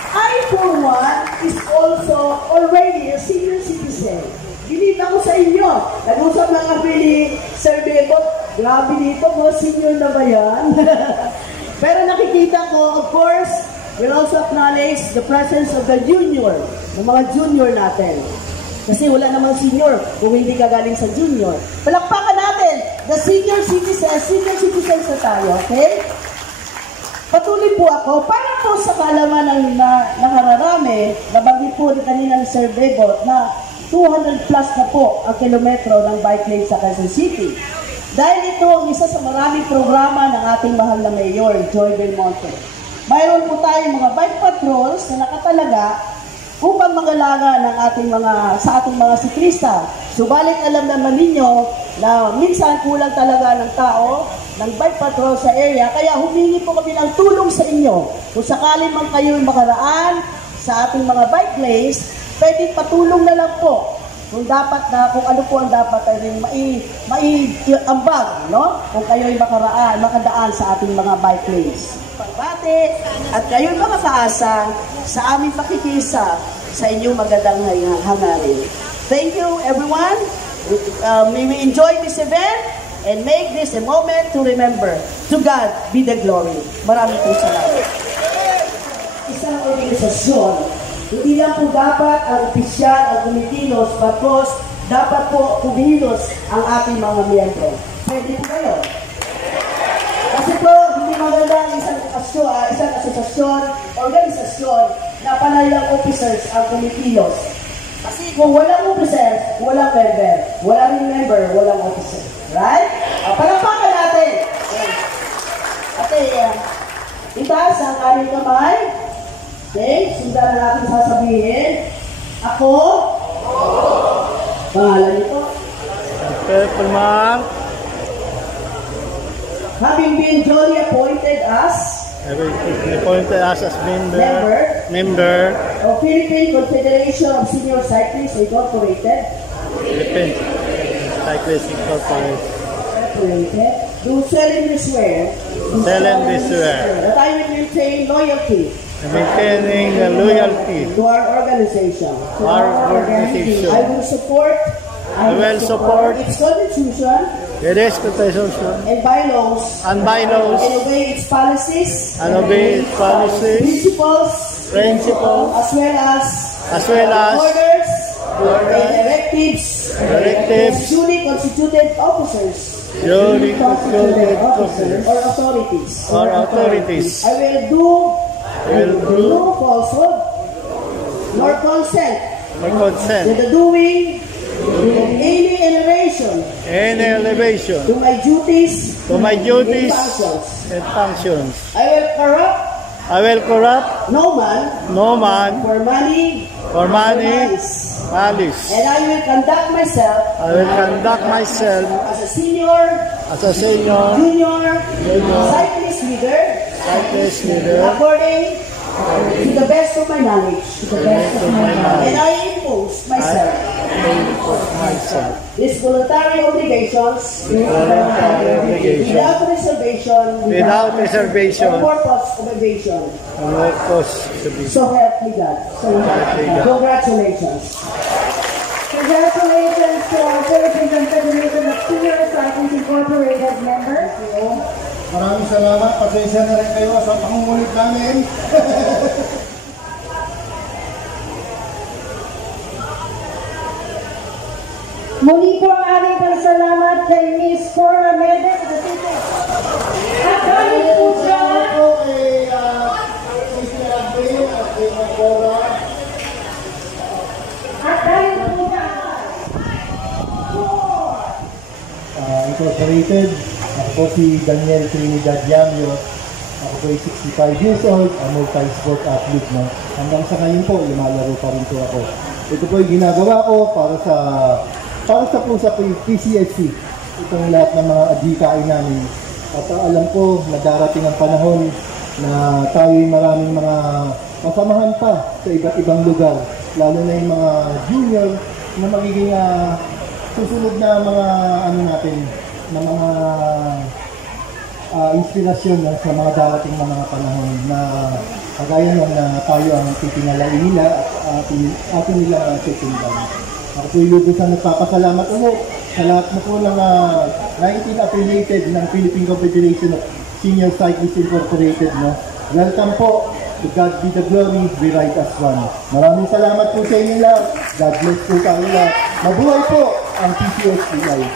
I, for one, is also already a senior citizen. Believe ako sa inyo. Nag-usap lang kami ni Sir Bebot. Grabe dito, mga senior na ba yan? Pero nakikita ko, of course, we'll also acknowledge the presence of the junior, ng mga junior natin. Kasi wala namang senior kung hindi ka galing sa junior. Palakpakan natin, the senior citizens na tayo, okay? Patuloy po ako, para po sa kalaman ng nakararami, nabanggit po ni kanina ni Sir Bebot na 200 plus na po ang kilometro ng bike lane sa Quezon City. Dahil ito ang isa sa maraming programa ng ating mahal na Mayor, Joy Belmonte. Mayroon po tayong mga bike patrols na nakatalaga upang mangalaga ng sa ating mga siklista. Subalit alam naman ninyo na minsan kulang talaga ng tao ng bike patrol sa area, kaya humingi po kami ng tulong sa inyo. Kung sakali man kayo makaraan sa ating mga bike lanes, pwede patulong na lang po kung ano po ang dapat ay maiambag, no? Kung kayo'y makadaan sa ating mga bike lanes. Pagbati at kayo'y makakaasa sa aming pakikisa sa inyong magandang hangarin. Thank you, everyone. May we enjoy this event and make this a moment to remember. To God be the glory. Maraming po salamat. Isang organisasyon, hindi lang po dapat ang opisyal, ang kumikilos, bagkos dapat po kumilos ang ating mga miyembro. Pwede po kayo. Kasi po, hindi maganda ang isang asosasyon, organisasyon na panay ang officers ang kumikilos. Kasi kung walang officers, walang member. Wala rin member, walang officer. Right? Palapakan natin. Okay, itaas ang aming kamay. Okay, sundan na natin sasabihin. Ako. Pangalan nito. Purple Mark. Having been duly appointed as member of Philippine Confederation of Senior Cyclists Incorporated. Philippine Cyclists Incorporated. Do solemnly swear that I will maintain loyalty. Maintaining the loyalty to our organization. I will support its constitution and bylaws and obey its policies principles as well as orders and directives duly constituted officers or authorities. I will do no falsehood nor consent to the doing of any elevation to my duties and functions. I will corrupt no man for money malice. And I will conduct myself as a senior junior cyclist leader according to the best of my knowledge. And I impose myself these voluntary obligations without reservation or purpose of evasion. So help me God. Congratulations. Congratulations to our Philippine Confederation of Senior Cyclists Incorporated members. Maraming salamat. Pasensya na rin kayo sa pangungulit namin. Muli po ang aming pasalamat kay Miss Cora Medek. At kami po siya. Salamat po kay Miss Cora at kay Miss Cora. Salamat po sa si Daniel Trinidad Yamio. Ako po ay 65 years old, a multi-sport athlete. No? Hanggang sa ngayon po, lumalaro pa rin po ako. Ito po yung ginagawa ko para sa PCSC. Itong lahat ng mga adhikain namin. At alam ko na darating ang panahon na tayo'y maraming mga kasamahan pa sa iba't ibang lugar. Lalo na yung mga junior na magiging susunod na mga na mga inspirasyon sa mga darating na mga panahon na kagaya nung na tayo ang titingalain nila at atin nila titingnan. Ako po yung lubusang nagpapasalamat ulit sa lahat na po ng 19 affiliated ng Philippine Confederation of Senior Cyclists Incorporated. No? Welcome po. To God be the glory, we ride as one. Maraming salamat po sa inyo lahat. God bless po tayo lahat. Mabuhay po ang PCSCI.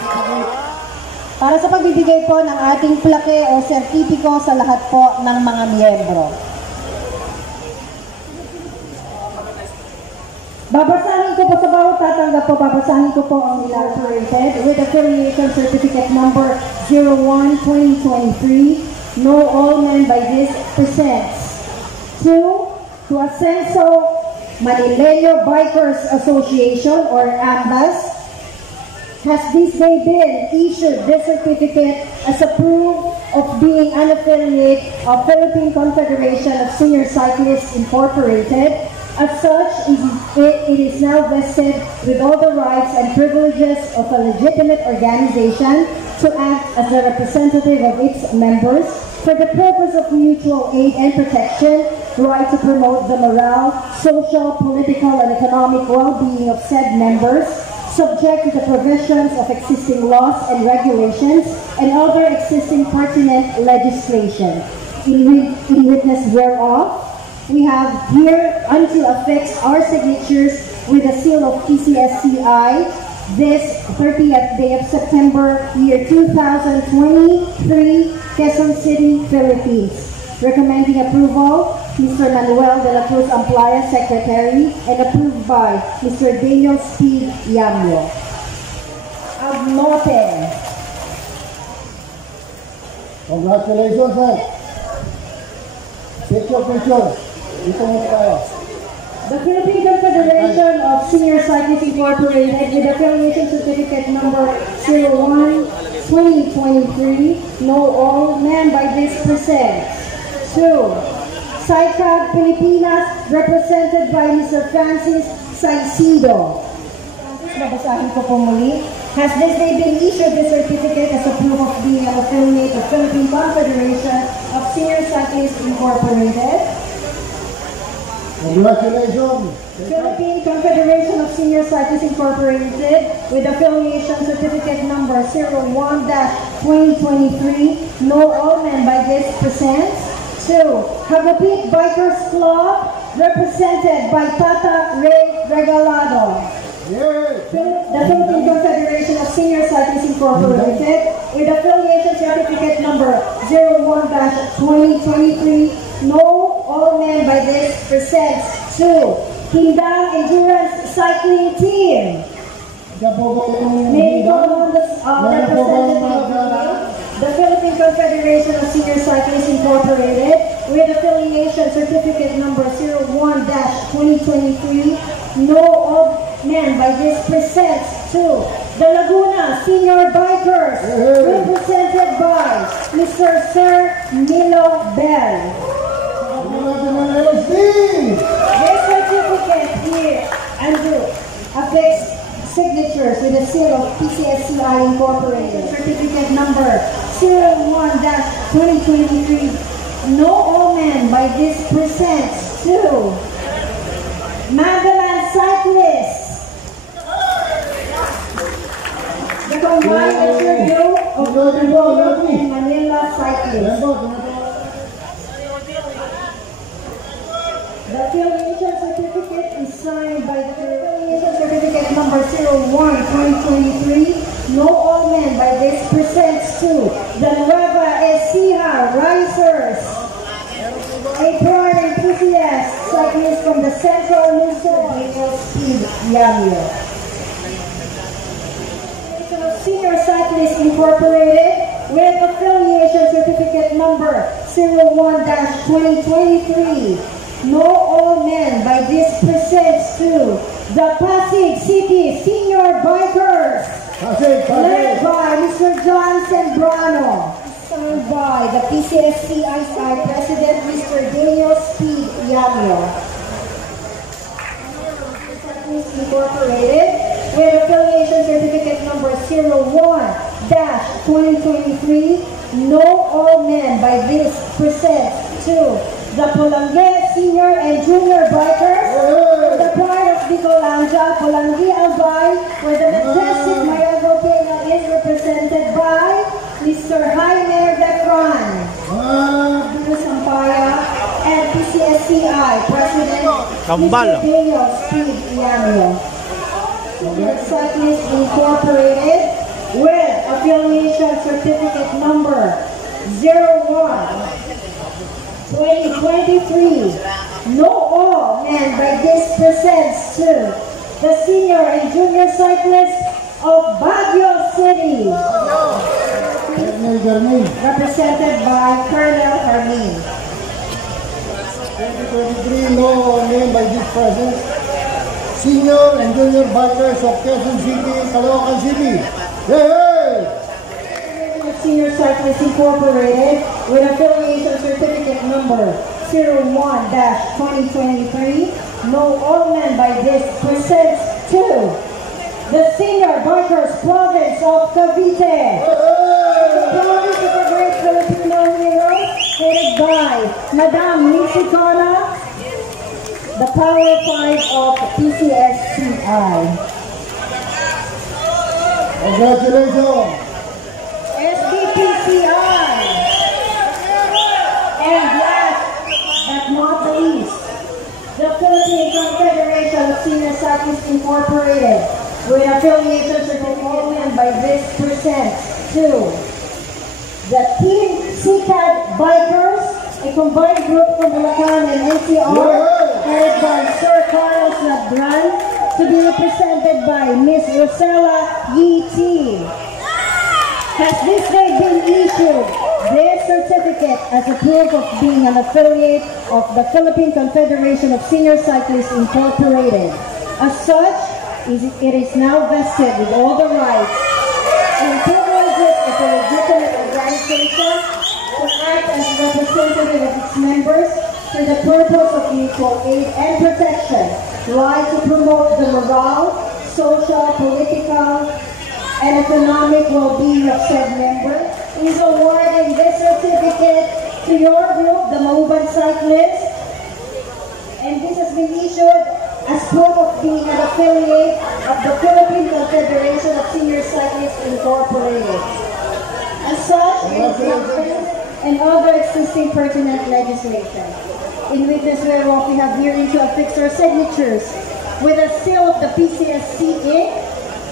Para sa pagbibigay po ng ating plaque o sertipiko sa lahat po ng mga miyembro. Babasahin ko po sa bawat tatanggap po, babasahin ko po ang elaborated with affiliation certificate number 01-2023. Know all men by this presents. 2. To Ascenso Manileño Bikers Association or AMBAS. Has this day been issued this certificate as a proof of being an affiliate of Philippine Confederation of Senior Cyclists Incorporated. As such, it is now vested with all the rights and privileges of a legitimate organization to act as a representative of its members for the purpose of mutual aid and protection, right to promote the morale, social, political, and economic well-being of said members, subject to the provisions of existing laws and regulations and other existing pertinent legislation. In witness whereof, we have here unto affix our signatures with the seal of PCSCI this 30th day of September, year 2023, Quezon City, Philippines. Recommending approval, Mr. Manuel de la Cruz Amplaya, Secretary, and approved by Mr. Daniel Speed Yamio. Agnote. Congratulations, sir. Picture. Dito mo tayo. The Philippine Confederation of Senior Cyclists Incorporated with affiliation certificate number 01-2023, know all men by this presents. 2. SICAG Pilipinas, represented by Mr. Francis Salcido. Babasahin ko po muli. Has this day been issued this certificate as a proof of being an affiliate of Philippine Confederation of Senior Cyclists Incorporated? Congratulations! Philippine Confederation of Senior Cyclists Incorporated with affiliation certificate number 01-2023, know all men by this presents. 2. Hagupit Bikers Club, represented by Tata Ray Regalado. Yes. The Philippine Confederation of Senior Cyclists Incorporated with affiliation certificate number 01-2023, know all men by this presents. 2. Hindang Endurance Cycling Team. May represented by the Philippine Confederation of Senior Cyclists Incorporated with affiliation certificate number 01-2023, know all men by this presents. 2. The Laguna Senior Bikers, represented by Mr. Sir Milo Bell. This certificate here under affix signatures with the seal of PCSCI Incorporated. Certificate number 01-2023. Know all men by this presents. 2. Magalan Cyclists. The combined attribute of Manila and Manila Cyclists. The affiliation certificate is signed by the affiliation certificate number 01-2023. Know all men by this presents to the Nueva Ecija Risers, a prior enthusiast cyclist from the Central Luzon, Daniel Speed Yamio. Senior Cyclists Incorporated with affiliation certificate number 01-2023. No All Men by this presents to the Pasig City Senior Bikers, led by Mr. John Sembrano, signed by the PCSCISI President Mr. Daniel Speed Yamio. Incorporated with affiliation certificate number 01-2023. No All Men by this presents to the Pulangi Senior and Junior Bikers, the pride of Bicolanja, Pulangi Albay, where the majestic Mayago Pena is represented by Mr. Jaime Decron, Sampaya, and PCSCI President Mr. Daniel Speed Yamio. Cyclists Incorporated with affiliation certificate number 01-2023. No All Men by this presents to the senior and junior cyclists of Baguio City, represented by Colonel Hermin. 2023 No All Men by this presents senior and junior bikers of Quezon City, Caloocan City. Hey! Senior Cyclists Incorporated with affiliation certificate number 01-2023. No All Men by this presents to the Senior Bikers Province of Cavite. The province of a great Filipino hero headed by Madam Nisi Cona, the Power 5 of PCSCI. Congratulations! SDPCI. And last but not the least, the Philippine Confederation of Senior Cyclists Incorporated with affiliation certificate by this presents to the Team CCAD Bikers, a combined group from Bulacan and NCR, headed by Sir Carlos Labran, to be represented by Miss Rosella Yee. Has this day been issued their certificate as a proof of being an affiliate of the Philippine Confederation of Senior Cyclists Incorporated. As such, it is now vested with all the rights and privileges of a legitimate organization to act as representative of its members for the purpose of mutual aid and protection, right to promote the morale, social, political, and economic well-being of said member, is awarding this certificate to your group, the Mauban Cyclists, and this has been issued as proof of being an affiliate of the Philippine Confederation of Senior Cyclists Incorporated. As such, and other existing pertinent legislation. In witness whereof we have hereunto affixed our signatures with a seal of the PCSC Inc.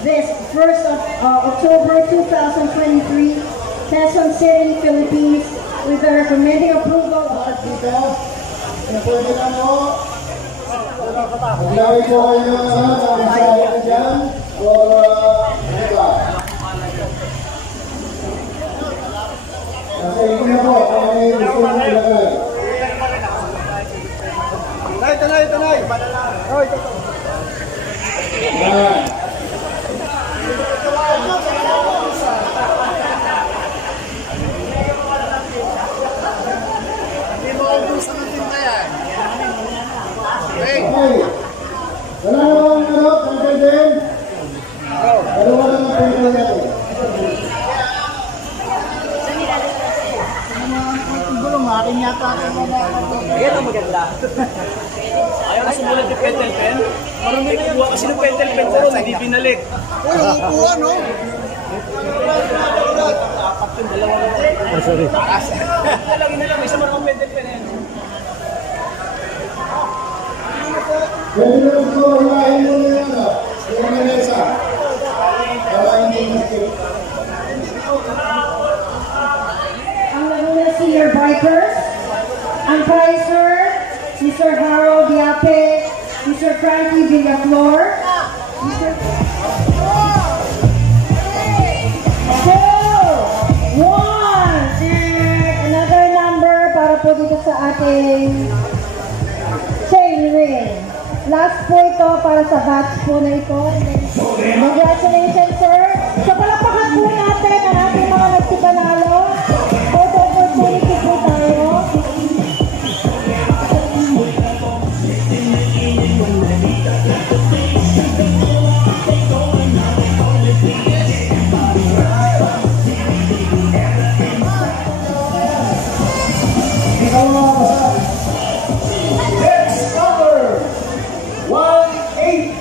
This 1st of October 2023, Quezon City, Philippines, with the recommending approval of the details. Maglagay po kayo ng mensahe dyan for kasi hindi na po kung may gusto nyo ilagay. Tanay! Yan. Okay. Wala namang tanggal din. Dalawa lang ang pwede natin. Gulong akin yata. Ayan ang maganda. Ayaw na sumulat yung pentel pen. Marami na kuha kasi ng pentel pen ko ron, hindi binalik. Uy, upuha, no? Apat yung dalawa na. Oh, sorry. Talagin na lang, may isa marang pentel pen yan. Pwede na ito, hilahin mo na yan. Yung manesa. Para hindi maskip. Ang Laguna Senior Bikers, ang Kaiser, Mr. Harold Diape, Mr. Frankie Villaflor, Mr. 2, 1, ating chain ring. Last po ito para sa batch po na ito. Congratulations, sir. So, palapakan po natin ang ating mga nagsipanalo. Photo opportunity po tayo. Next number 1850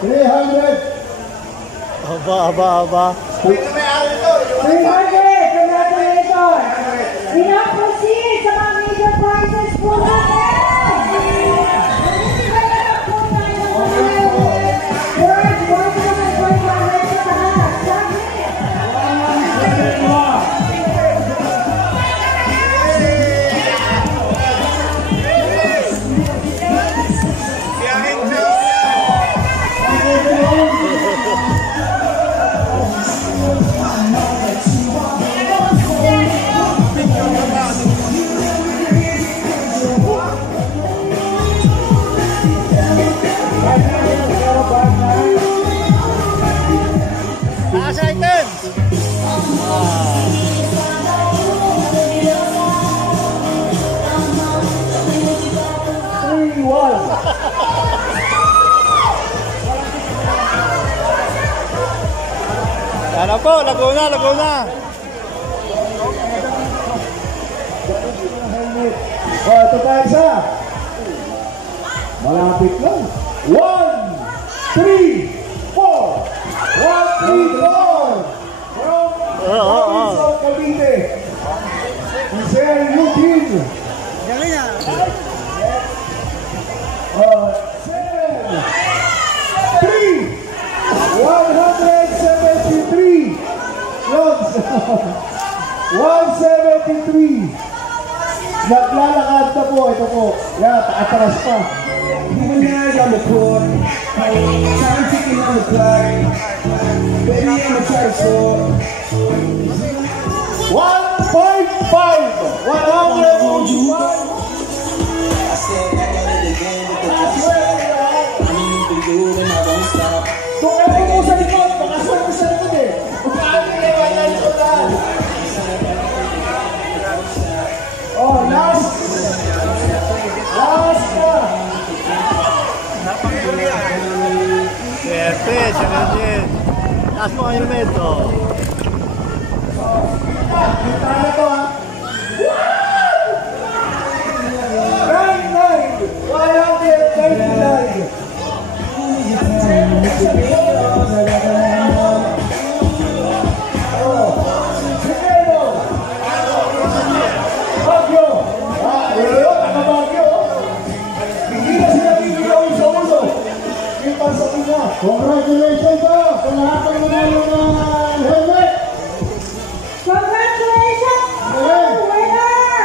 300 Aba. 300! Congratulations! We now proceed sa mga major prizes po natin! Kaya na po tayo ng worth 1,500 sa taas. Taas items! Sana po, Laguna. Ito tayo sa malapit lang. 1, 3, 4. 1, 3, 4. From Cavite. Sir Eugene. Galing ah. 173. Logs. 173. Naglalakad na po. Ito po. Yan, atras pa. Humanag on the floor. Time ticking on the clock. Baby, I'm a try so. 1.5. 105. I said I got it again with the I mean, you can do it and I won't stop. Kung ano mo sa likod, makaswerte sa likod eh. Paano yung iwanan ko lang? Oh, last na. Swerte, Sir. Taas mo ang helmeto. Kita na to ha. 199. Congratulations po sa lahat ng mga helmet. Congratulations! Winner!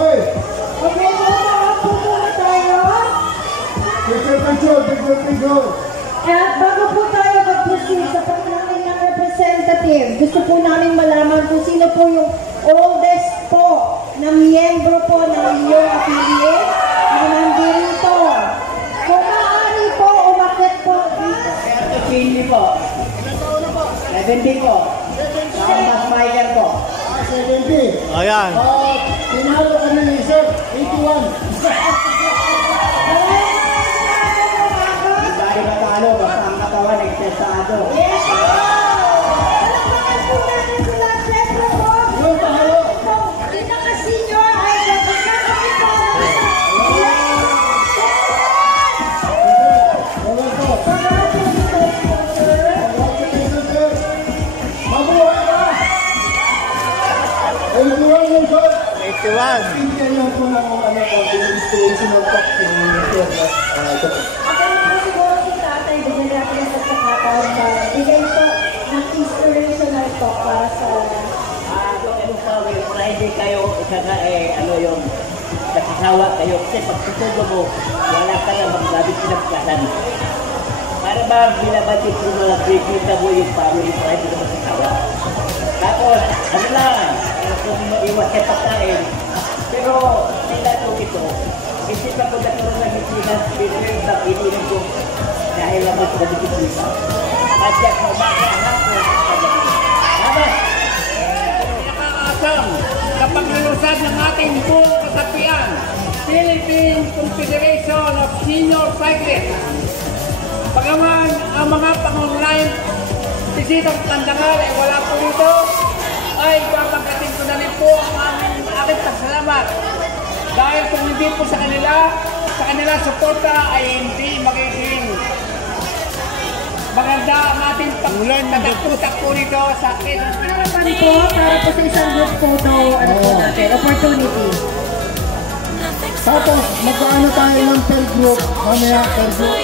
Okay. Okay, po muna tayo. Picture. At bago po tayo mag-proceed sa pagkain ng representative, gusto po namin malaman kung sino po yung oldest po na miyembro po ng inyong affiliate na nandito. Kung maaari po, umakit po dito. Pili po. 70 po. Mas Michael po. 70. Ayan. Tinalo kami ni Sir, 81. Hindi ba talo? Basta ang katawan nagtestado. Yes, po! Palakpakan po natin sila. Siyempre po, pinaka-senior ay nagkakapit po natin. Mabuhay ka! 81 years old. 81. Bigyan lang po ng inspirational talk Okay, siguro si tatay, bigyan natin sa pagkakataon na bigay po ng inspirational talk para sa... Friday kayo, yung nakisawa kayo. Kasi pag susugo mo, wala ka lang maglabit pinagkasan. Para ba binabati ko mga bigita mo yung family Friday na makisawa? Tapos, ano lang, kung iwas sa pagkain. Pero, sila ito, hindi pa ko nagkaroon ng hitilan, pinag na pinirin ko dahil lang mas nagkikita. At yan, umaga hapon. Tapos, pinakaasam sa paglalusad ng ating buong kasapian, Philippine Confederation of Senior Cyclists. Bagaman ang mga pang-online bisitang Tandangal ay wala po dito, ay babangkatin ko na rin po ang aking pasalamat. Dahil kung hindi po sa kanila suporta ay hindi magiging maganda ang ating pagtakpo dito sa akin. Ano po, para po sa isang group photo, ano po natin, opportunity. Tapos, magkaano tayo ng per group, mamaya per group.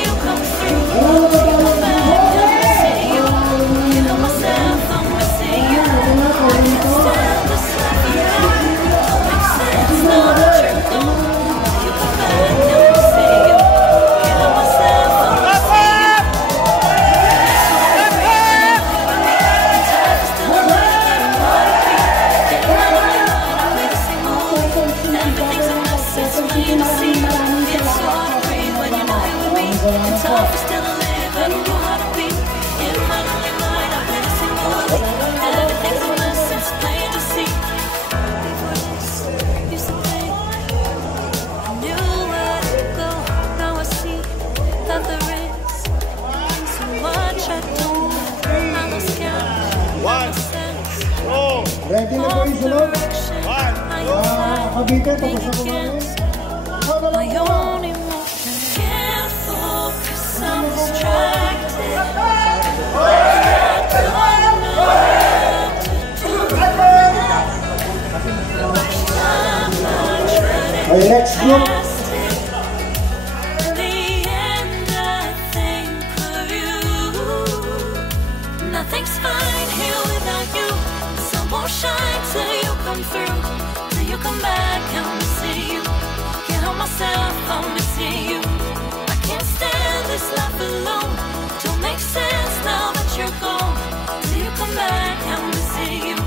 Ready na po yung sunod? Kabite, tapos ako namin. My own emotion can't focus, I'm distracted. Ay, next group. Nothing's fine here without you. The sun won't shine till you come through. Till you come back, I'm missing you. Can't help myself, I'm missing you. I can't stand this life alone. Don't make sense now that you're gone. Till you come back, I'm missing you.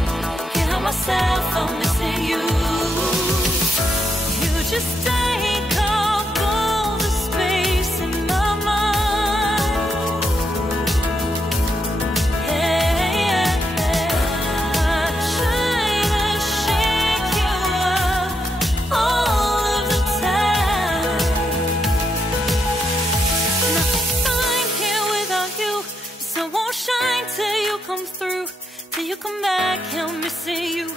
Can't help myself, I'm missing you. You just take up all the space in my mind. I try to shake you up all of the time. Nothing's fine here without you. The sun won't shine till you come through. Till you come back, I'm missing you.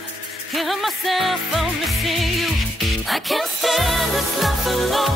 Can't help myself, I'm missing you. I can't stand this life alone.